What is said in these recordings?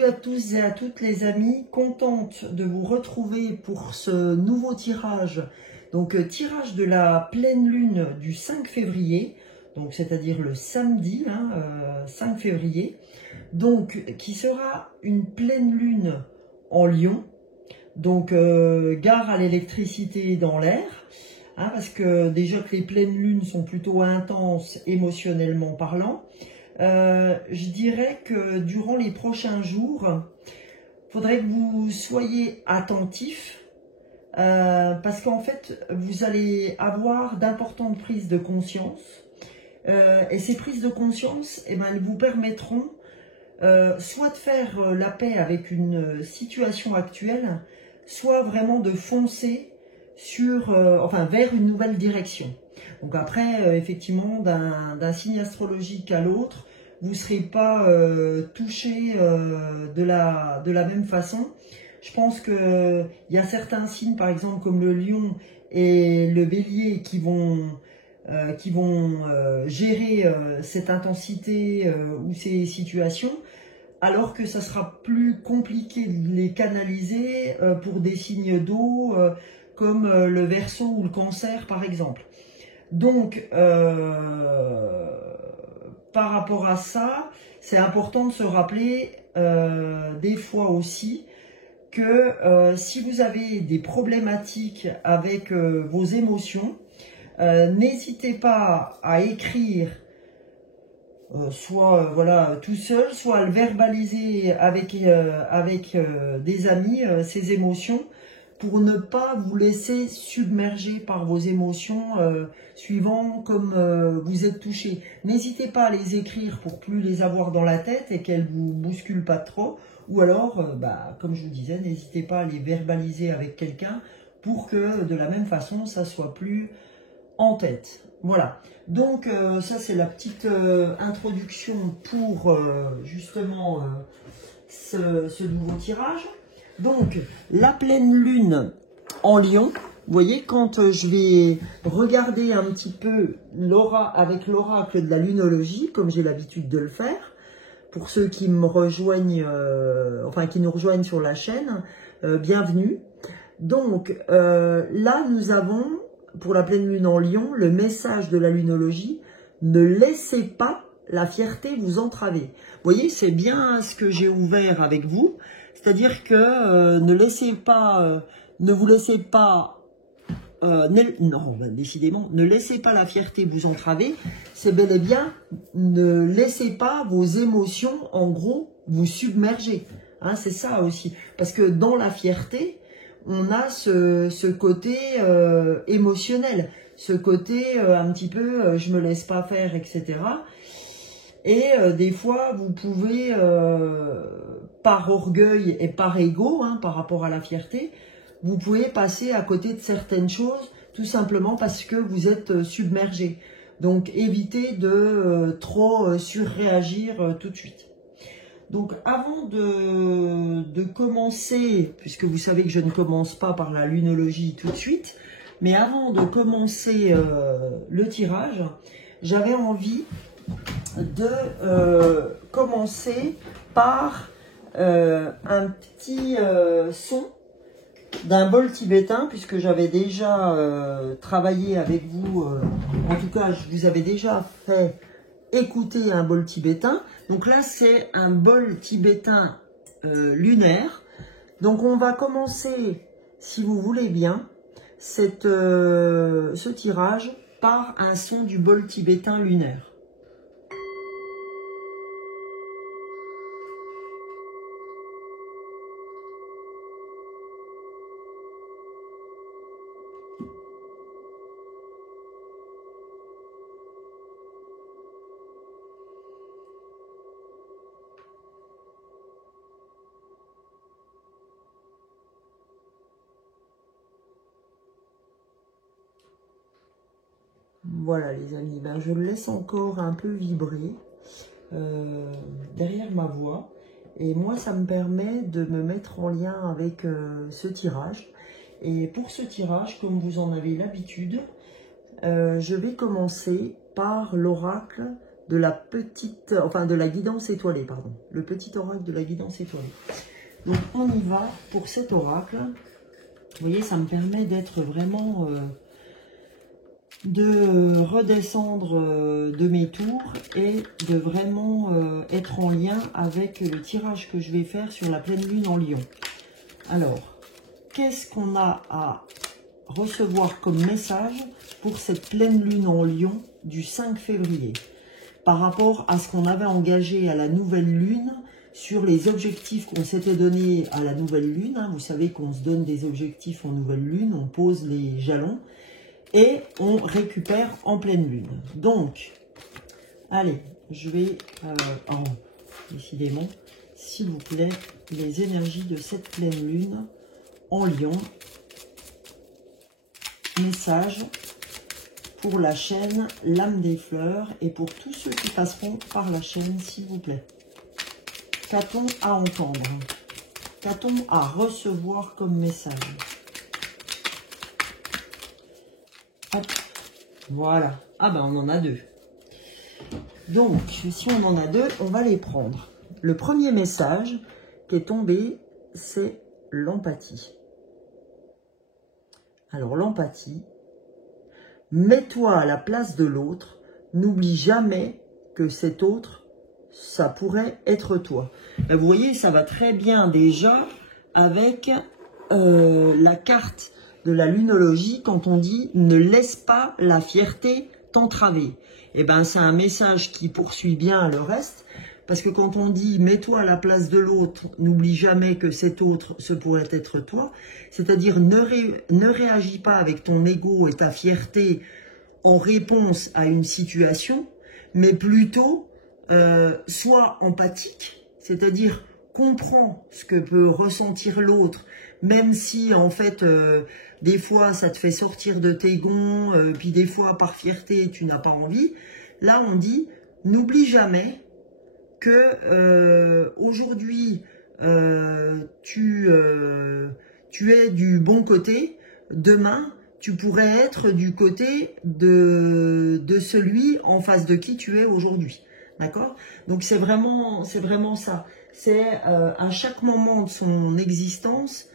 Salut à tous et à toutes les amis, contente de vous retrouver pour ce nouveau tirage. Donc tirage de la pleine lune du 5 février, donc c'est-à-dire le samedi 5 février, donc qui sera une pleine lune en Lion, donc gare à l'électricité dans l'air, parce que déjà que les pleines lunes sont plutôt intenses émotionnellement parlant. Je dirais que durant les prochains jours, il faudrait que vous soyez attentifs parce qu'en fait, vous allez avoir d'importantes prises de conscience et ces prises de conscience, elles vous permettront soit de faire la paix avec une situation actuelle, soit vraiment de foncer sur, vers une nouvelle direction. Donc après, effectivement, d'un signe astrologique à l'autre, vous ne serez pas touché de la même façon. Je pense qu'il y a certains signes, par exemple comme le lion et le bélier, qui vont gérer cette intensité ou ces situations, alors que ça sera plus compliqué de les canaliser pour des signes d'eau comme le Verseau ou le Cancer, par exemple. Donc, par rapport à ça, c'est important de se rappeler des fois aussi que si vous avez des problématiques avec vos émotions, n'hésitez pas à écrire soit tout seul, soit à le verbaliser avec des amis, ces émotions, pour ne pas vous laisser submerger par vos émotions suivant comme vous êtes touché. N'hésitez pas à les écrire pour plus les avoir dans la tête et qu'elles vous bousculent pas trop. Ou alors, comme je vous disais, n'hésitez pas à les verbaliser avec quelqu'un pour que de la même façon, ça soit plus en tête. Voilà. Donc ça c'est la petite introduction pour justement ce nouveau tirage. Donc, la pleine lune en Lion, vous voyez, quand je vais regarder un petit peu l'aura avec l'oracle de la lunologie, comme j'ai l'habitude de le faire, pour ceux qui me rejoignent, qui nous rejoignent sur la chaîne, bienvenue. Donc, là, nous avons, pour la pleine lune en Lion, le message de la lunologie, ne laissez pas la fierté vous entraver. Vous voyez, c'est bien ce que j'ai ouvert avec vous. C'est-à-dire que ne vous laissez pas, décidément, ne laissez pas la fierté vous entraver. C'est bel et bien, ne laissez pas vos émotions, en gros, vous submerger. C'est ça aussi. Parce que dans la fierté, on a ce côté émotionnel, ce côté un petit peu je me laisse pas faire, etc. Et des fois, vous pouvez, par orgueil et par ego, par rapport à la fierté, vous pouvez passer à côté de certaines choses, tout simplement parce que vous êtes submergé. Donc, évitez de trop surréagir tout de suite. Donc, avant de commencer, puisque vous savez que je ne commence pas par la lunologie tout de suite, mais avant de commencer le tirage, j'avais envie de commencer par un petit son d'un bol tibétain, puisque j'avais déjà travaillé avec vous, en tout cas je vous avais déjà fait écouter un bol tibétain. Donc là c'est un bol tibétain lunaire. Donc on va commencer, si vous voulez bien, ce tirage par un son du bol tibétain lunaire. Voilà les amis, je le laisse encore un peu vibrer derrière ma voix. Et moi, ça me permet de me mettre en lien avec ce tirage. Et pour ce tirage, comme vous en avez l'habitude, je vais commencer par l'oracle de la petite, enfin de la guidance étoilée, pardon. Le petit oracle de la guidance étoilée. Donc on y va pour cet oracle. Vous voyez, ça me permet d'être vraiment, de redescendre de mes tours et de vraiment être en lien avec le tirage que je vais faire sur la pleine lune en Lion. Alors, qu'est-ce qu'on a à recevoir comme message pour cette pleine lune en Lion du 5 février par rapport à ce qu'on avait engagé à la nouvelle lune sur les objectifs qu'on s'était donnés à la nouvelle lune, hein. Vous savez qu'on se donne des objectifs en nouvelle lune, on pose les jalons et on récupère en pleine lune. Donc, allez, je vais, décidément, s'il vous plaît, les énergies de cette pleine lune en Lion. Message pour la chaîne L'âme des fleurs et pour tous ceux qui passeront par la chaîne, s'il vous plaît. Qu'a-t-on à entendre? Qu'a-t-on à recevoir comme message? Hop. Voilà. Ah ben on en a deux. Donc, si on en a deux, on va les prendre. Le premier message qui est tombé, c'est l'empathie. Alors l'empathie, mets-toi à la place de l'autre, n'oublie jamais que cet autre, ça pourrait être toi. Là, vous voyez, ça va très bien déjà avec la carte de la lunologie quand on dit « ne laisse pas la fierté t'entraver ». Eh bien, c'est un message qui poursuit bien le reste. Parce que quand on dit « mets-toi à la place de l'autre, n'oublie jamais que cet autre, ce pourrait être toi », c'est-à-dire ne réagis pas avec ton ego et ta fierté en réponse à une situation, mais plutôt sois empathique, c'est-à-dire comprends ce que peut ressentir l'autre, même si en fait des fois ça te fait sortir de tes gonds, puis des fois par fierté tu n'as pas envie. Là on dit « n'oublie jamais » que aujourd'hui tu es du bon côté, demain tu pourrais être du côté de celui en face de qui tu es aujourd'hui. D'accord? Donc c'est vraiment ça. C'est à chaque moment de son existence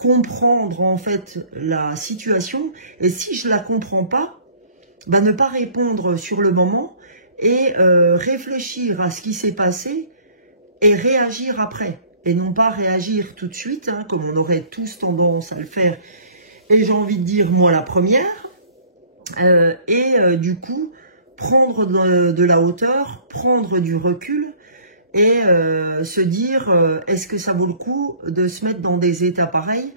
comprendre en fait la situation, et si je la comprends pas, ben, ne pas répondre sur le moment et réfléchir à ce qui s'est passé et réagir après. Et non pas réagir tout de suite, hein, comme on aurait tous tendance à le faire. Et j'ai envie de dire, moi la première. Du coup, prendre de la hauteur, prendre du recul et se dire, est-ce que ça vaut le coup de se mettre dans des états pareils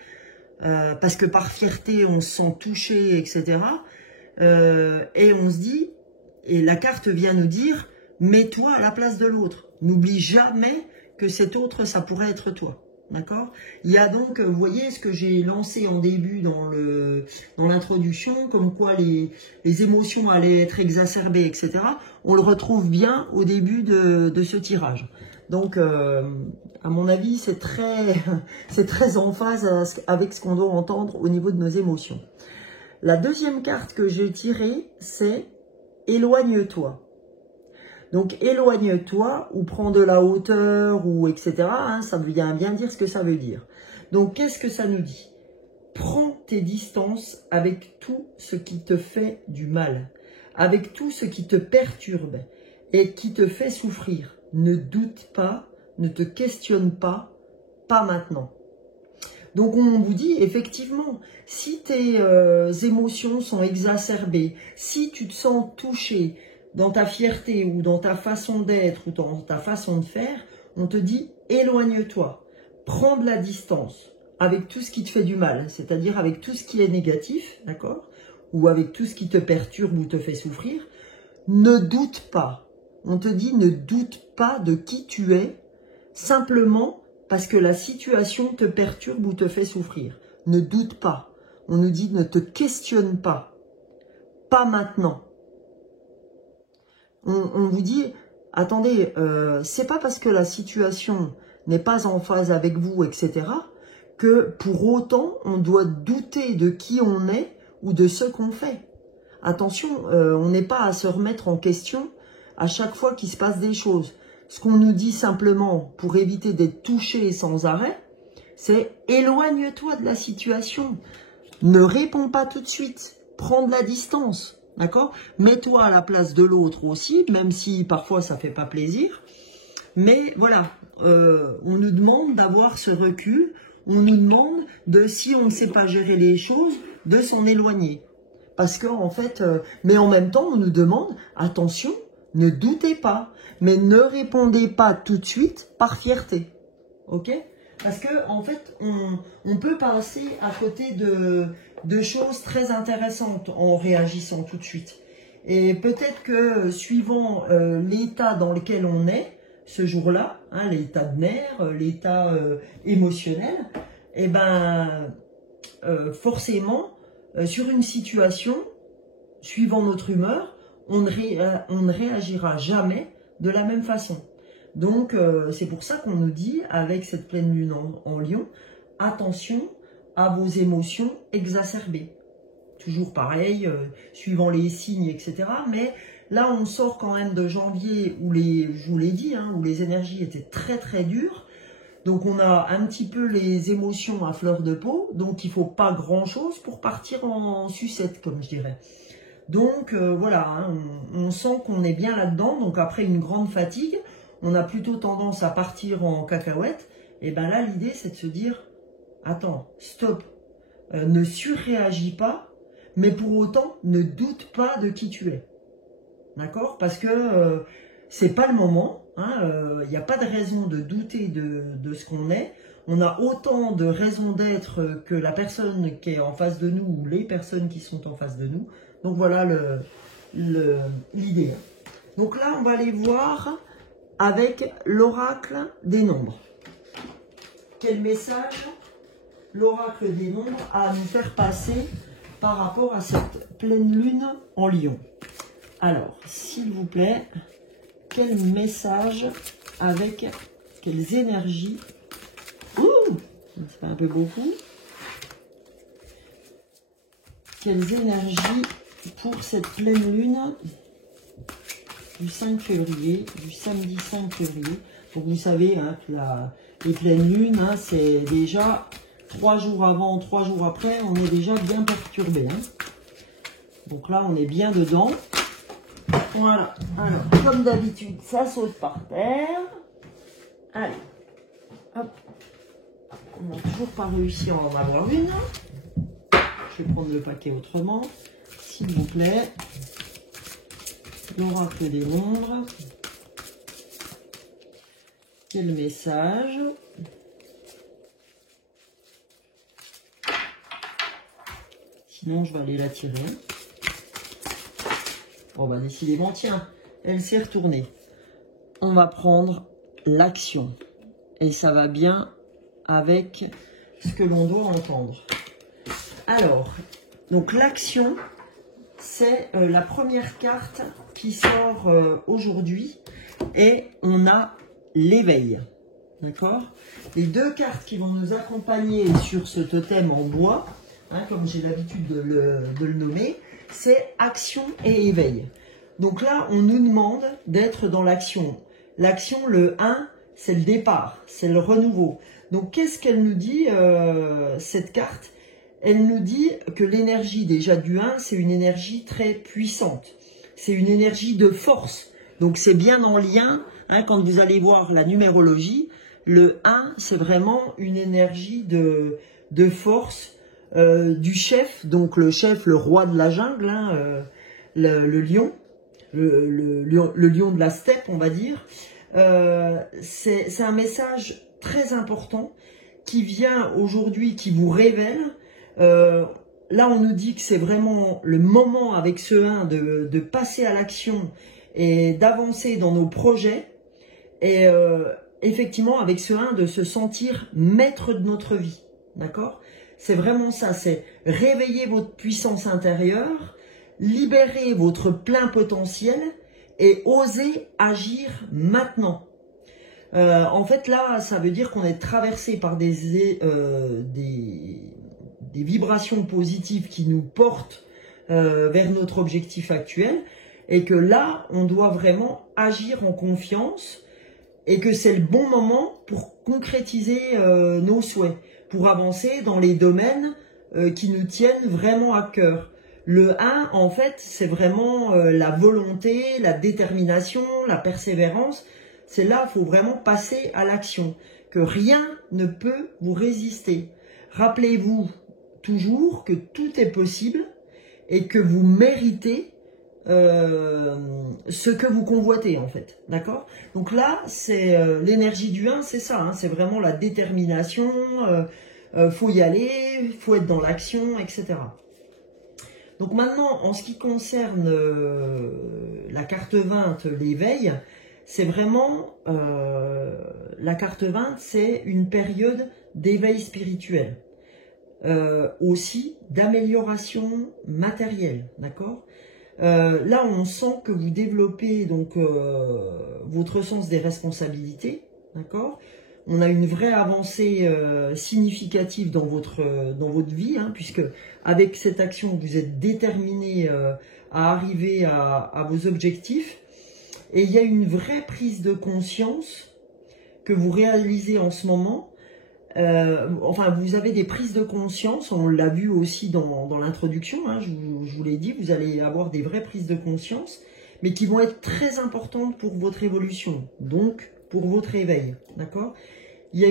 parce que par fierté, on se sent touché, etc. Et on se dit, et la carte vient nous dire, mets-toi à la place de l'autre. N'oublie jamais que cet autre, ça pourrait être toi. D'accord? Il y a donc, vous voyez ce que j'ai lancé en début dans l'introduction, comme quoi les émotions allaient être exacerbées, etc. On le retrouve bien au début de ce tirage. Donc, à mon avis, c'est très en phase avec ce qu'on doit entendre au niveau de nos émotions. La deuxième carte que j'ai tirée, c'est « éloigne-toi ». Donc, éloigne-toi ou prends de la hauteur ou etc. Hein, ça vient bien dire ce que ça veut dire. Donc, qu'est-ce que ça nous dit? Prends tes distances avec tout ce qui te fait du mal, avec tout ce qui te perturbe et qui te fait souffrir. Ne doute pas, ne te questionne pas, pas maintenant. Donc, on vous dit, effectivement, si tes émotions sont exacerbées, si tu te sens touché dans ta fierté ou dans ta façon d'être ou dans ta façon de faire, on te dit, éloigne-toi, prends de la distance avec tout ce qui te fait du mal, c'est-à-dire avec tout ce qui est négatif, d'accord, ou avec tout ce qui te perturbe ou te fait souffrir. Ne doute pas. On te dit, ne doute pas de qui tu es, simplement parce que la situation te perturbe ou te fait souffrir. Ne doute pas. On nous dit, ne te questionne pas. Pas maintenant. On vous dit, attendez, c'est pas parce que la situation n'est pas en phase avec vous, etc., que pour autant, on doit douter de qui on est ou de ce qu'on fait. Attention, on n'est pas à se remettre en question à chaque fois qu'il se passe des choses. Ce qu'on nous dit simplement pour éviter d'être touché sans arrêt, c'est éloigne-toi de la situation. Ne réponds pas tout de suite. Prends de la distance. D'accord? Mets-toi à la place de l'autre aussi, même si parfois ça fait pas plaisir. Mais voilà, on nous demande d'avoir ce recul. On nous demande de, si on ne sait pas gérer les choses, de s'en éloigner. Parce que en fait, mais en même temps, on nous demande, attention, ne doutez pas, mais ne répondez pas tout de suite par fierté. Ok? Parce que en fait, on peut passer à côté de choses très intéressantes en réagissant tout de suite. Et peut-être que suivant l'état dans lequel on est, ce jour-là, hein, l'état de nerfs, l'état émotionnel, et ben forcément, sur une situation, suivant notre humeur, on ne réagira jamais de la même façon. Donc, c'est pour ça qu'on nous dit, avec cette pleine lune en Lion, attention à vos émotions exacerbées. Toujours pareil, suivant les signes, etc. Mais là, on sort quand même de janvier où je vous l'ai dit, hein, où les énergies étaient très très dures. Donc, on a un petit peu les émotions à fleur de peau. Donc, il ne faut pas grand-chose pour partir en sucette, comme je dirais. Donc, voilà, hein, on sent qu'on est bien là-dedans. Donc, après une grande fatigue, on a plutôt tendance à partir en cacahuète. Et bien là, l'idée, c'est de se dire, attends, stop, ne surréagis pas, mais pour autant, ne doute pas de qui tu es. D'accord? Parce que c'est pas le moment, hein, y a pas de raison de douter de ce qu'on est. On a autant de raisons d'être que la personne qui est en face de nous ou les personnes qui sont en face de nous. Donc voilà l'idée. Donc là, on va aller voir avec l'oracle des nombres. Quel message l'oracle des nombres a à nous faire passer par rapport à cette pleine lune en Lion? Alors, s'il vous plaît, quel message avec quelles énergies? Ouh, c'est pas un peu beaucoup. Quelles énergies pour cette pleine lune du 5 février, du samedi 5 février. Donc vous savez, hein, que les pleines lunes, hein, c'est déjà 3 jours avant, 3 jours après, on est déjà bien perturbé. Hein. Donc là, on est bien dedans. Voilà. Alors, comme d'habitude, ça saute par terre. Allez. Hop. On n'a toujours pas réussi à en avoir une. Je vais prendre le paquet autrement, s'il vous plaît. L'oracle des nombres. Quel message? Sinon, je vais aller la tirer. Bon, bah, décidément, tiens, elle s'est retournée. On va prendre l'action. Et ça va bien avec ce que l'on doit entendre. Alors, donc l'action, c'est la première carte qui sort aujourd'hui. Et on a l'éveil. D'accord? Les deux cartes qui vont nous accompagner sur ce totem en bois, hein, comme j'ai l'habitude de le nommer, c'est action et éveil. Donc là, on nous demande d'être dans l'action. L'action, le 1, c'est le départ, c'est le renouveau. Donc qu'est-ce qu'elle nous dit, cette carte? Elle nous dit que l'énergie déjà du 1, c'est une énergie très puissante. C'est une énergie de force. Donc c'est bien en lien, hein, quand vous allez voir la numérologie, le 1, c'est vraiment une énergie de force du chef. Donc le chef, le roi de la jungle, hein, le lion, le lion de la steppe, on va dire. C'est un message très important qui vient aujourd'hui, qui vous révèle. Là, on nous dit que c'est vraiment le moment avec ce 1 de passer à l'action et d'avancer dans nos projets. Et effectivement, avec ce 1, de se sentir maître de notre vie. D'accord? C'est vraiment ça, c'est réveiller votre puissance intérieure, libérer votre plein potentiel et oser agir maintenant. En fait, là, ça veut dire qu'on est traversé par des vibrations positives qui nous portent vers notre objectif actuel. et que là, on doit vraiment agir en confiance et que c'est le bon moment pour concrétiser nos souhaits, pour avancer dans les domaines qui nous tiennent vraiment à cœur. Le 1, en fait, c'est vraiment la volonté, la détermination, la persévérance. C'est là, il faut vraiment passer à l'action, que rien ne peut vous résister. Rappelez-vous toujours que tout est possible et que vous méritez ce que vous convoitez, en fait. D'accord? Donc là, c'est l'énergie du 1, c'est ça, hein, c'est vraiment la détermination, faut y aller, faut être dans l'action, etc. Donc maintenant, en ce qui concerne la carte 20, l'éveil, c'est vraiment, la carte 20, c'est une période d'éveil spirituel. Aussi d'amélioration matérielle, d'accord? Là, on sent que vous développez donc votre sens des responsabilités, d'accord? On a une vraie avancée significative dans votre vie, hein, puisque avec cette action, vous êtes déterminé à arriver à vos objectifs. Et il y a une vraie prise de conscience que vous réalisez en ce moment. Enfin, vous avez des prises de conscience, on l'a vu aussi dans l'introduction, hein, je vous l'ai dit, vous allez avoir des vraies prises de conscience, mais qui vont être très importantes pour votre évolution, donc pour votre éveil, d'accord? Il y a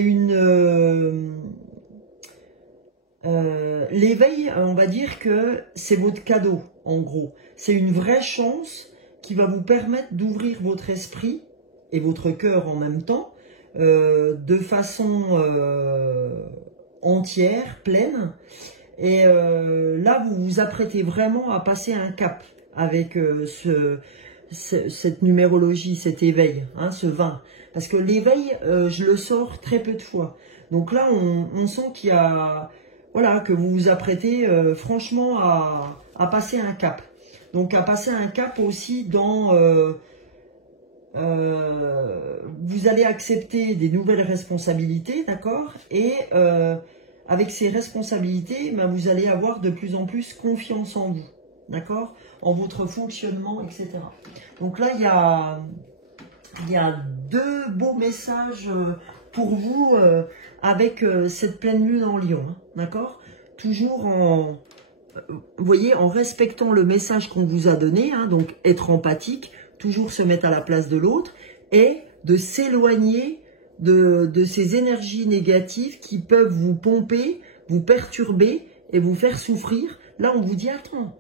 l'éveil, on va dire que c'est votre cadeau, en gros. C'est une vraie chance qui va vous permettre d'ouvrir votre esprit et votre cœur en même temps, de façon entière, pleine. Et là, vous vous apprêtez vraiment à passer un cap avec cette numérologie, cet éveil, hein, ce 20. Parce que l'éveil, je le sors très peu de fois. Donc là, on sent qu'il y a, voilà, que vous vous apprêtez franchement à passer un cap. Donc à passer un cap aussi dans... vous allez accepter des nouvelles responsabilités, d'accord? Et avec ces responsabilités, ben, vous allez avoir de plus en plus confiance en vous, d'accord? En votre fonctionnement, etc. Donc là, il y a deux beaux messages pour vous avec cette pleine lune en Lion, hein, d'accord? Toujours en... Vous voyez, en respectant le message qu'on vous a donné, hein, donc être empathique, toujours se mettre à la place de l'autre, et de s'éloigner de ces énergies négatives qui peuvent vous pomper, vous perturber et vous faire souffrir. Là, on vous dit, attends,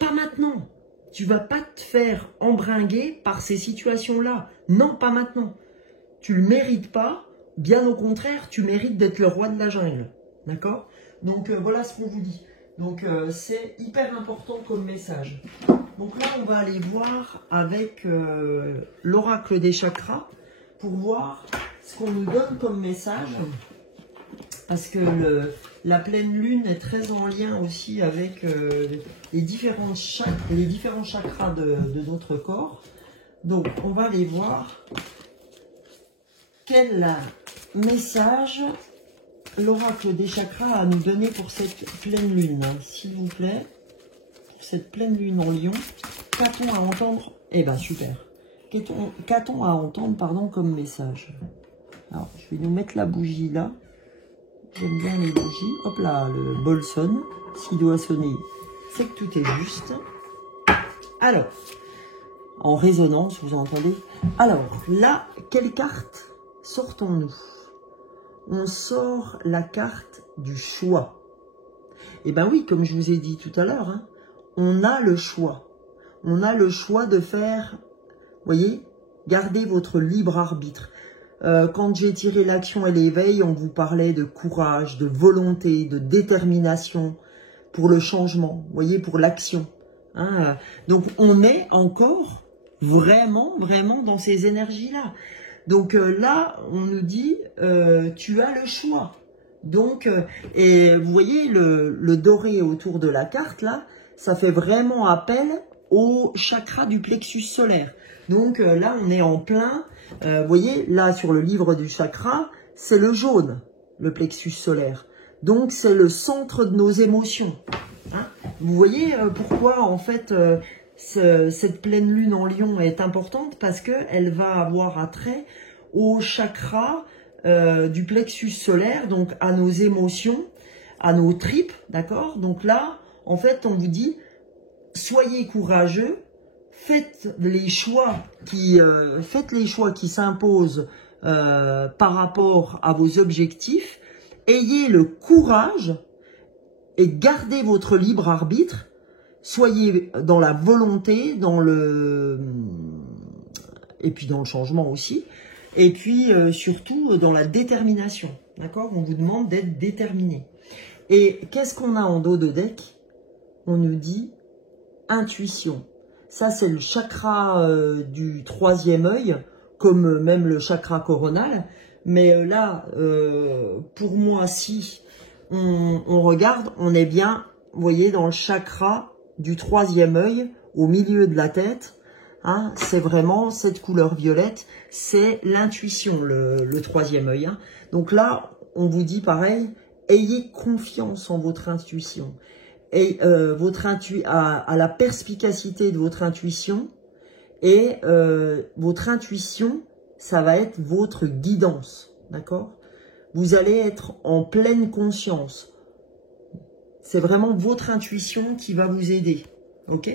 pas maintenant. Tu vas pas te faire embringuer par ces situations-là. Non, pas maintenant. Tu le mérites pas. Bien au contraire, tu mérites d'être le roi de la jungle. D'accord? Donc, voilà ce qu'on vous dit. Donc, c'est hyper important comme message. Donc là, on va aller voir avec l'oracle des chakras pour voir ce qu'on nous donne comme message. Parce que la pleine lune est très en lien aussi avec les différents chakras de notre corps. Donc, on va aller voir quel message l'oracle des chakras a à nous donner pour cette pleine lune, s'il vous plaît. Pour cette pleine lune en Lion, qu'a-t-on à entendre? Eh ben super. Qu'a-t-on à entendre, pardon, comme message? Alors, je vais nous mettre la bougie là. J'aime bien les bougies. Hop là, le bol sonne. S'il doit sonner, c'est que tout est juste. Alors, en résonance, vous entendez? Alors, là, quelle carte sortons-nous? On sort la carte du choix. Eh ben oui, comme je vous ai dit tout à l'heure, hein, on a le choix. On a le choix de faire, vous voyez, gardez votre libre arbitre. Quand j'ai tiré l'action et l'éveil, on vous parlait de courage, de volonté, de détermination pour le changement, vous voyez, pour l'action. Hein, donc, on est encore vraiment dans ces énergies-là. Donc là, on nous dit, tu as le choix. Donc, et vous voyez, le doré autour de la carte, là, ça fait vraiment appel au chakra du plexus solaire. Donc là, on est en plein, vous voyez, là, sur le livre du chakra, c'est le jaune, le plexus solaire. Donc, c'est le centre de nos émotions. Hein, vous voyez pourquoi, en fait, cette pleine lune en Lion est importante parce qu'elle va avoir attrait au chakra du plexus solaire, donc à nos émotions, à nos tripes, d'accord? Donc là, en fait, on vous dit, soyez courageux, faites les choix qui s'imposent par rapport à vos objectifs, ayez le courage et gardez votre libre arbitre. Soyez dans la volonté, et puis dans le changement aussi, et puis surtout dans la détermination, d'accord? On vous demande d'être déterminé. Et qu'est-ce qu'on a en dos de deck? On nous dit intuition. Ça, c'est le chakra du troisième œil, comme même le chakra coronal. Mais là, pour moi, si on regarde, on est bien, vous voyez, dans le chakra du troisième œil, au milieu de la tête, hein, c'est vraiment cette couleur violette, c'est l'intuition, le troisième œil. Hein. Donc là, on vous dit pareil, ayez confiance en votre intuition, et à la perspicacité de votre intuition, et votre intuition, ça va être votre guidance, d'accord? Vous allez être en pleine conscience. C'est vraiment votre intuition qui va vous aider, ok?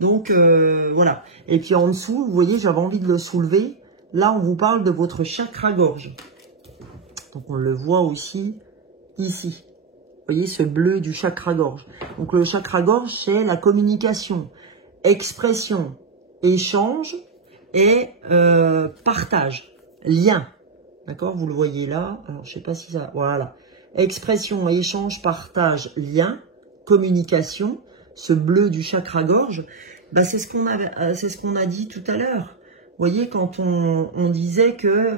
Donc, voilà. Et puis en dessous, vous voyez, j'avais envie de le soulever. Là, on vous parle de votre chakra-gorge. Donc, on le voit aussi ici. Vous voyez, ce bleu du chakra-gorge. Donc, le chakra-gorge, c'est la communication, expression, échange et partage, lien. D'accord? Vous le voyez là. Alors, je ne sais pas si ça... Voilà. Expression, échange, partage, lien, communication, ce bleu du chakra-gorge, bah c'est ce qu'on a dit tout à l'heure. Vous voyez, quand on disait que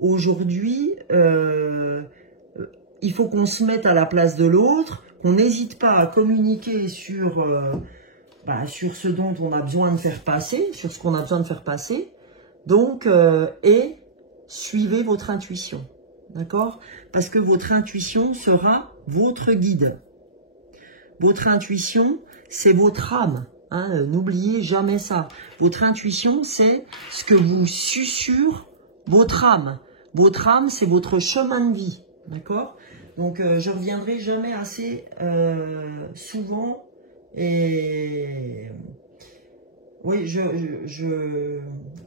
aujourd'hui, il faut qu'on se mette à la place de l'autre, qu'on n'hésite pas à communiquer sur ce dont on a besoin de faire passer, sur ce qu'on a besoin de faire passer. Donc, et suivez votre intuition. D'accord? Parce que votre intuition sera votre guide. Votre intuition, c'est votre âme. Hein, n'oubliez jamais ça. Votre intuition, c'est ce que vous susurre votre âme. Votre âme, c'est votre chemin de vie. D'accord? Donc, je reviendrai jamais assez souvent. Et oui,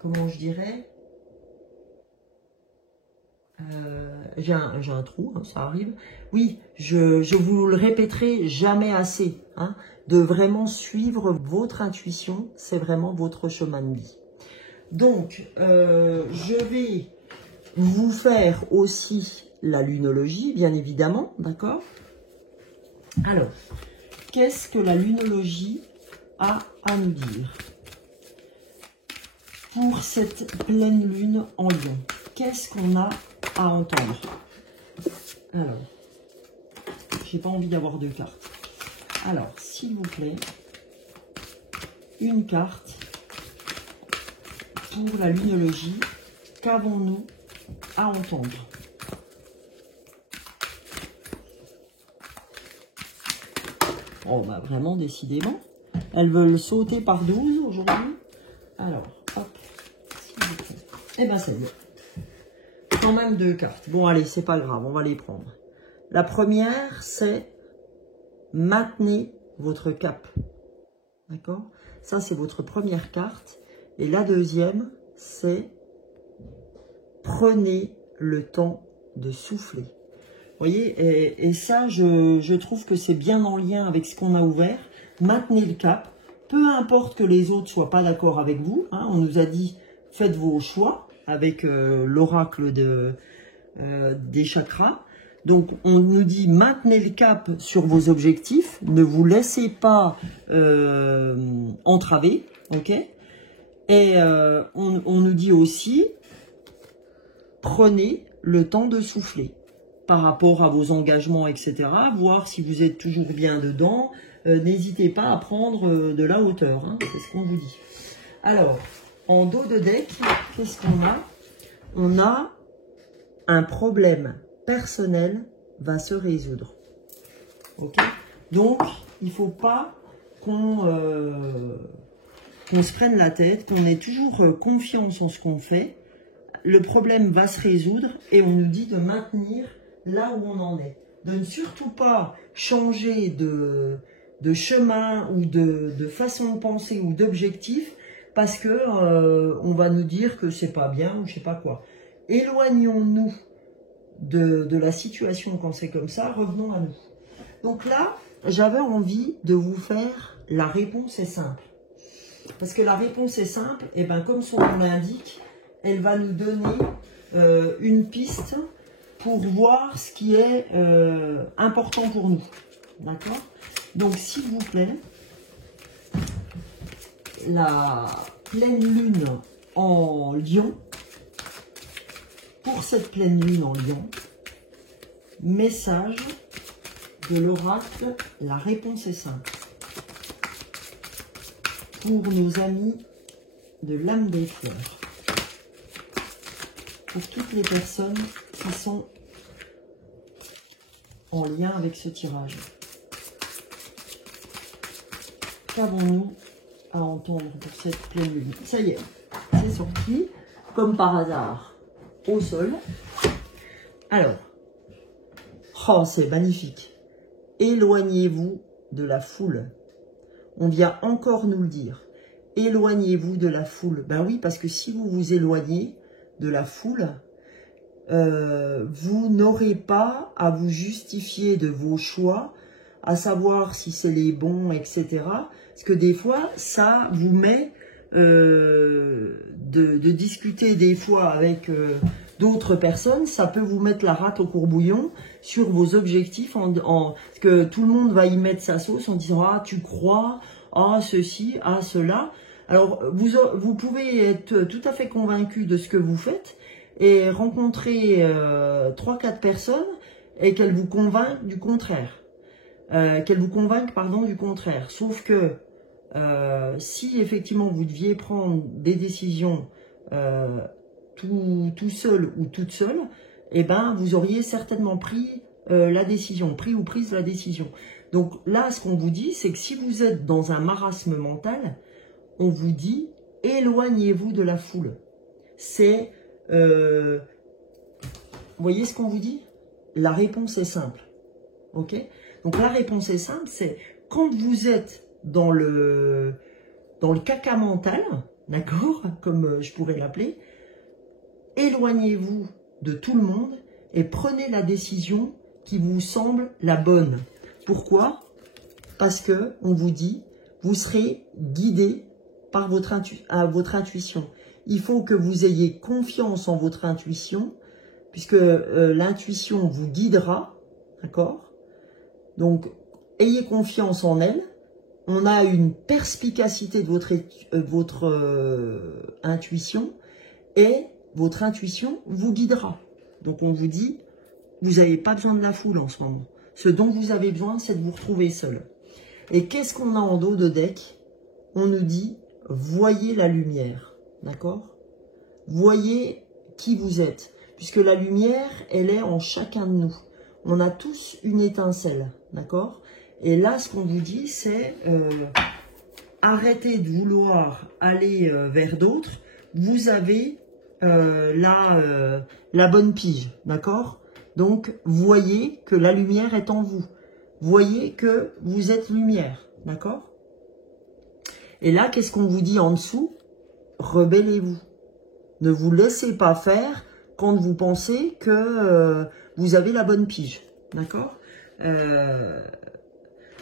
comment je dirais? J'ai un trou, hein, ça arrive. Oui, je vous le répéterai jamais assez, hein, de vraiment suivre votre intuition, c'est vraiment votre chemin de vie. Donc, je vais vous faire aussi la lunologie, bien évidemment, d'accord? Alors, qu'est-ce que la lunologie a à nous dire pour cette pleine lune en Lion? Qu'est-ce qu'on a à entendre? Alors, j'ai pas envie d'avoir deux cartes. Alors, s'il vous plaît, une carte pour la lunologie. Qu'avons-nous à entendre? Oh, bah vraiment, décidément. Elles veulent sauter par 12 aujourd'hui. Alors, hop, s'il vous plaît. Eh ben, ça y est. Quand même deux cartes. Bon, allez, c'est pas grave, on va les prendre. La première, c'est maintenez votre cap. D'accord? Ça, c'est votre première carte. Et la deuxième, c'est prenez le temps de souffler. Vous voyez, et ça, je trouve que c'est bien en lien avec ce qu'on a ouvert. Maintenez le cap. Peu importe que les autres ne soient pas d'accord avec vous. Hein, on nous a dit, faites vos choix avec l'oracle des chakras. Donc, on nous dit, maintenez le cap sur vos objectifs. Ne vous laissez pas entraver. Ok? Et on nous dit aussi, prenez le temps de souffler par rapport à vos engagements, etc. Voir si vous êtes toujours bien dedans. N'hésitez pas à prendre de la hauteur. Hein, c'est ce qu'on vous dit. Alors, en dos de deck, qu'est-ce qu'on a? On a un problème personnel va se résoudre. Ok? Donc, il ne faut pas qu'on qu'on se prenne la tête, qu'on ait toujours confiance en ce qu'on fait. Le problème va se résoudre et on nous dit de maintenir là où on en est. De ne surtout pas changer de chemin ou de façon de penser ou d'objectif parce que on va nous dire que c'est pas bien ou je sais pas quoi. Éloignons-nous de la situation quand c'est comme ça, revenons à nous. Donc là, j'avais envie de vous faire la réponse est simple. Parce que la réponse est simple, et bien comme son nom l'indique, elle va nous donner une piste pour voir ce qui est important pour nous. D'accord? Donc s'il vous plaît, la pleine lune en Lion, pour cette pleine lune en Lion, message de l'oracle, la réponse est simple. Pour nos amis de l'âme des fleurs, pour toutes les personnes qui sont en lien avec ce tirage. Qu'avons-nous à entendre pour cette pleine lune? Ça y est, c'est sorti, comme par hasard, au sol. Alors, oh, c'est magnifique. Éloignez-vous de la foule. On vient encore nous le dire. Éloignez-vous de la foule. Ben oui, parce que si vous vous éloignez de la foule, vous n'aurez pas à vous justifier de vos choix, à savoir si c'est les bons, etc. Parce que des fois, ça vous met de discuter des fois avec d'autres personnes, ça peut vous mettre la rate au courbouillon sur vos objectifs, parce que tout le monde va y mettre sa sauce en disant « Ah, tu crois, ah, ceci, ah, cela ». Alors, vous pouvez être tout à fait convaincu de ce que vous faites et rencontrer 3-4 personnes et qu'elles vous convainquent du contraire. Du contraire. Sauf que si effectivement vous deviez prendre des décisions tout seul ou toute seule, eh ben vous auriez certainement pris la décision, prise la décision. Donc là, ce qu'on vous dit, c'est que si vous êtes dans un marasme mental, on vous dit éloignez-vous de la foule. C'est, vous voyez ce qu'on vous dit? La réponse est simple. Ok? Donc la réponse est simple, c'est quand vous êtes dans le caca mental, d'accord, comme je pourrais l'appeler, éloignez-vous de tout le monde et prenez la décision qui vous semble la bonne. Pourquoi? Parce que on vous dit, vous serez guidé par votre intuition. Il faut que vous ayez confiance en votre intuition, puisque l'intuition vous guidera, d'accord? Donc, ayez confiance en elle. On a une perspicacité de votre intuition et votre intuition vous guidera. Donc, on vous dit, vous n'avez pas besoin de la foule en ce moment. Ce dont vous avez besoin, c'est de vous retrouver seul. Et qu'est-ce qu'on a en dos de deck? On nous dit, voyez la lumière, d'accord? Voyez qui vous êtes, puisque la lumière, elle est en chacun de nous. On a tous une étincelle, d'accord? Et là, ce qu'on vous dit, c'est arrêtez de vouloir aller vers d'autres. Vous avez la bonne pige, d'accord? Donc, voyez que la lumière est en vous. Voyez que vous êtes lumière, d'accord? Et là, qu'est-ce qu'on vous dit en dessous? Rebellez-vous. Ne vous laissez pas faire quand vous pensez que vous avez la bonne pige, d'accord?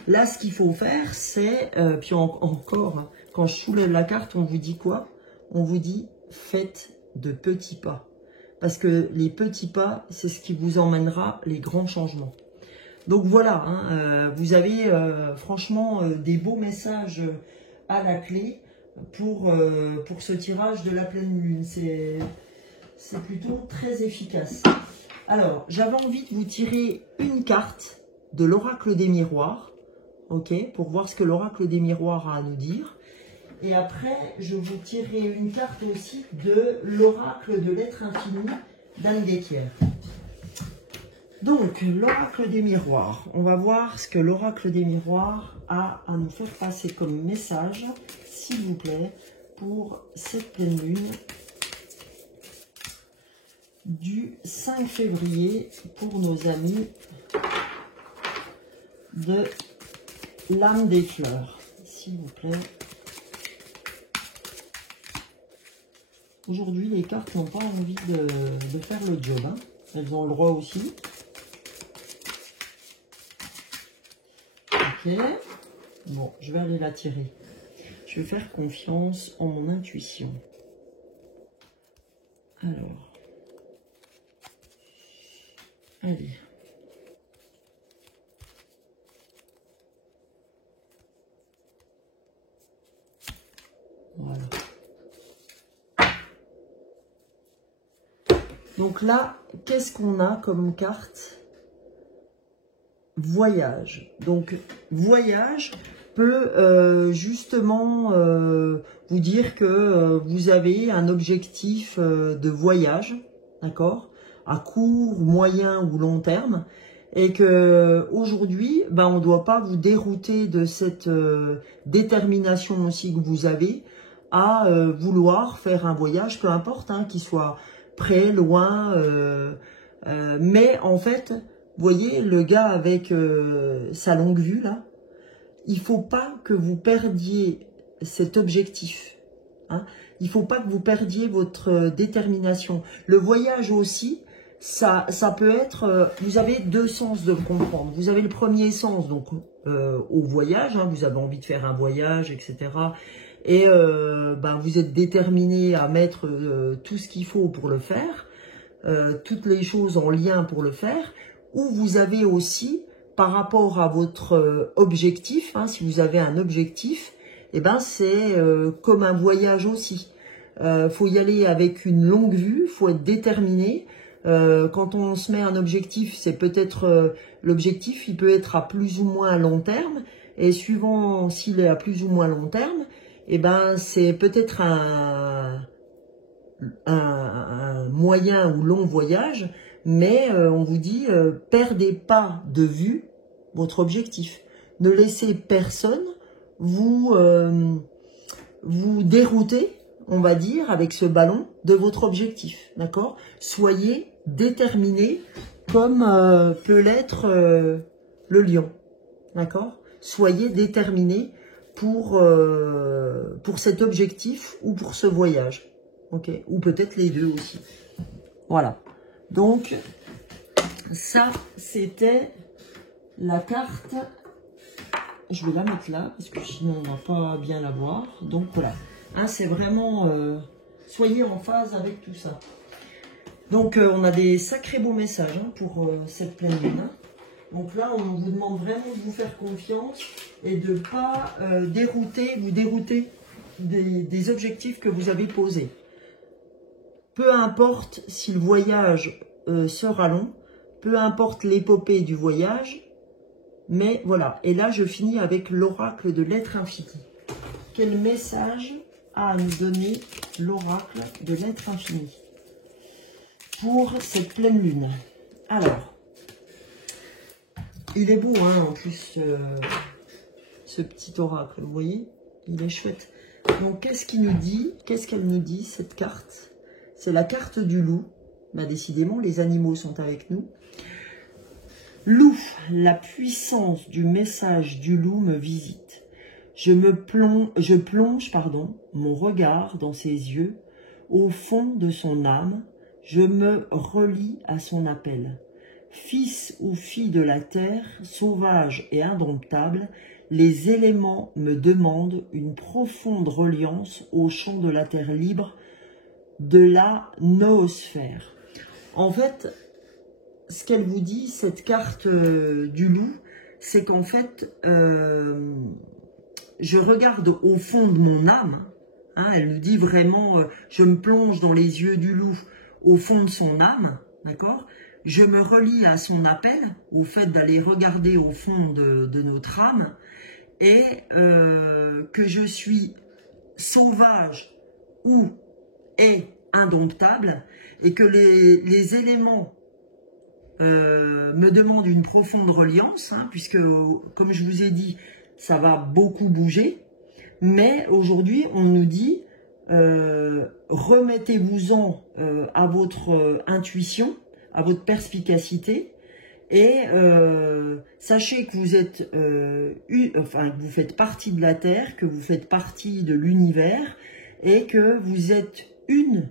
Là, ce qu'il faut faire, c'est, puis encore, hein, quand je soulève la carte, on vous dit quoi? On vous dit, faites de petits pas. Parce que les petits pas, c'est ce qui vous emmènera les grands changements. Donc voilà, hein, vous avez franchement des beaux messages à la clé pour ce tirage de la pleine lune. C'est plutôt très efficace. Alors, j'avais envie de vous tirer une carte de l'oracle des miroirs, ok, pour voir ce que l'oracle des miroirs a à nous dire. Et après, je vous tirerai une carte aussi de l'oracle de l'être infini d'Anne Guettière. Donc, l'oracle des miroirs. On va voir ce que l'oracle des miroirs a à nous faire passer comme message, s'il vous plaît, pour cette pleine lune du 5 février pour nos amis de l'âme des fleurs, s'il vous plaît. Aujourd'hui, les cartes n'ont pas envie de faire le job, hein. Elles ont le droit aussi. Ok. Bon, je vais aller la tirer. Je vais faire confiance en mon intuition. Alors. Allez. Voilà. Donc là, qu'est-ce qu'on a comme carte? Voyage. Donc, voyage peut justement vous dire que vous avez un objectif de voyage, d'accord, à court, moyen ou long terme, et que aujourd'hui, ben, on ne doit pas vous dérouter de cette détermination aussi que vous avez à vouloir faire un voyage, peu importe, hein, qu'il soit près, loin, mais en fait, vous voyez, le gars avec sa longue vue, là, il ne faut pas que vous perdiez cet objectif. Hein. Il ne faut pas que vous perdiez votre détermination. Le voyage aussi, ça peut être... vous avez deux sens de le comprendre. Vous avez le premier sens, donc au voyage, hein, vous avez envie de faire un voyage, etc. Et ben, vous êtes déterminé à mettre tout ce qu'il faut pour le faire, toutes les choses en lien pour le faire. Ou vous avez aussi, par rapport à votre objectif, hein, si vous avez un objectif, eh ben c'est comme un voyage aussi. Faut y aller avec une longue vue, faut être déterminé. Quand on se met un objectif, c'est peut-être l'objectif, il peut être à plus ou moins long terme. Et suivant s'il est à plus ou moins long terme, eh ben c'est peut-être un moyen ou long voyage. Mais on vous dit, perdez pas de vue votre objectif. Ne laissez personne vous dérouter, on va dire, avec ce ballon de votre objectif. D'accord? Soyez déterminé comme peut l'être le lion. D'accord? Soyez déterminé pour cet objectif ou pour ce voyage. Ok? Ou peut-être les deux aussi. Voilà. Donc, ça, c'était la carte. Je vais la mettre là, parce que sinon, on ne va pas bien la voir. Donc, voilà. Hein, c'est vraiment... soyez en phase avec tout ça. Donc, on a des sacrés beaux messages hein, pour cette pleine lune. Hein. Donc là, on vous demande vraiment de vous faire confiance et de ne pas vous dérouter des objectifs que vous avez posés. Peu importe si le voyage sera long, peu importe l'épopée du voyage, mais voilà. Et là, je finis avec l'oracle de l'être infini. Quel message a à nous donner l'oracle de l'être infini pour cette pleine lune? Alors, il est beau, hein, en plus, ce petit oracle, vous voyez? Il est chouette. Donc, qu'est-ce qu'il nous dit? Qu'est-ce qu'elle nous dit, cette carte? C'est la carte du loup. Bah, décidément, les animaux sont avec nous. Loup, la puissance du message du loup me visite. Je plonge mon regard dans ses yeux, au fond de son âme, je me relie à son appel. Fils ou fille de la terre, sauvage et indomptable, les éléments me demandent une profonde reliance au champ de la terre libre, de la noosphère. En fait, ce qu'elle vous dit, cette carte du loup, c'est qu'en fait, je regarde au fond de mon âme, hein, elle nous dit vraiment, je me plonge dans les yeux du loup, au fond de son âme, d'accord? Je me relie à son appel, au fait d'aller regarder au fond de notre âme, et que je suis sauvage ou est indomptable, et que les éléments me demandent une profonde reliance, hein, puisque, comme je vous ai dit, ça va beaucoup bouger, Mais aujourd'hui, on nous dit, remettez-vous-en à votre intuition, à votre perspicacité, et sachez que vous êtes, que vous faites partie de la Terre, que vous faites partie de l'univers, et que vous êtes une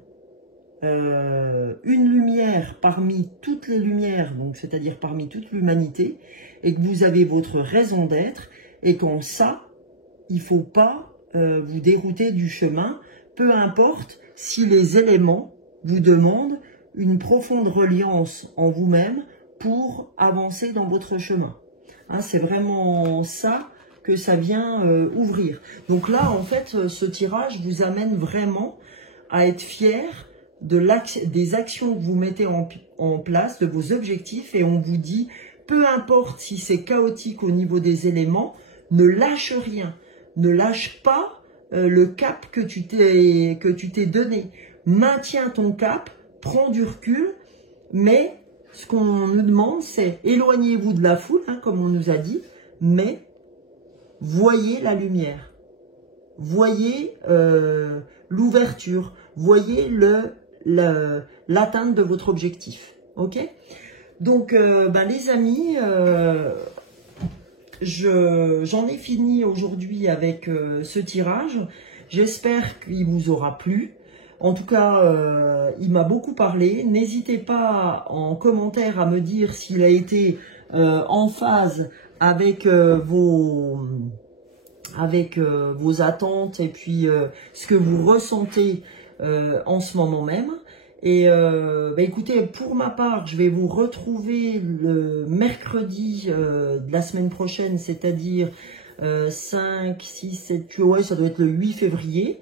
lumière parmi toutes les lumières, donc c'est-à-dire parmi toute l'humanité, et que vous avez votre raison d'être, et qu'en ça, il ne faut pas vous dérouter du chemin, peu importe si les éléments vous demandent une profonde reliance en vous-même pour avancer dans votre chemin. Hein, c'est vraiment ça que ça vient ouvrir. Donc là, en fait, ce tirage vous amène vraiment à être fier des actions que vous mettez en place, de vos objectifs, et on vous dit, peu importe si c'est chaotique au niveau des éléments, ne lâche rien, ne lâche pas le cap que tu t'es donné. Maintiens ton cap, prends du recul, mais ce qu'on nous demande, c'est éloignez-vous de la foule, hein, comme on nous a dit, mais voyez la lumière, voyez l'ouverture, voyez l'atteinte de votre objectif. Ok? Donc, les amis, j'en ai fini aujourd'hui avec ce tirage. J'espère qu'il vous aura plu. En tout cas, il m'a beaucoup parlé. N'hésitez pas en commentaire à me dire s'il a été en phase avec vos attentes et puis ce que vous ressentez en ce moment même. Et écoutez, pour ma part, je vais vous retrouver le mercredi de la semaine prochaine, c'est-à-dire 5, 6, 7, ouais, ça doit être le 8 février.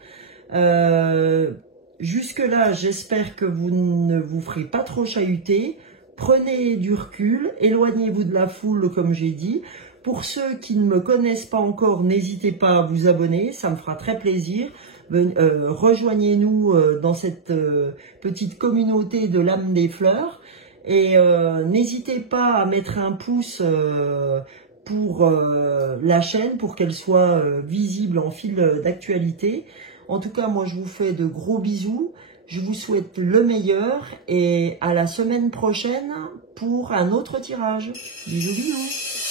Jusque-là, j'espère que vous ne vous ferez pas trop chahuter. Prenez du recul, éloignez-vous de la foule, comme j'ai dit. Pour ceux qui ne me connaissent pas encore, n'hésitez pas à vous abonner, ça me fera très plaisir. Rejoignez-nous dans cette petite communauté de l'âme des fleurs. Et n'hésitez pas à mettre un pouce pour la chaîne, pour qu'elle soit visible en fil d'actualité. En tout cas, moi, je vous fais de gros bisous. Je vous souhaite le meilleur et à la semaine prochaine pour un autre tirage. Bisous, bisous.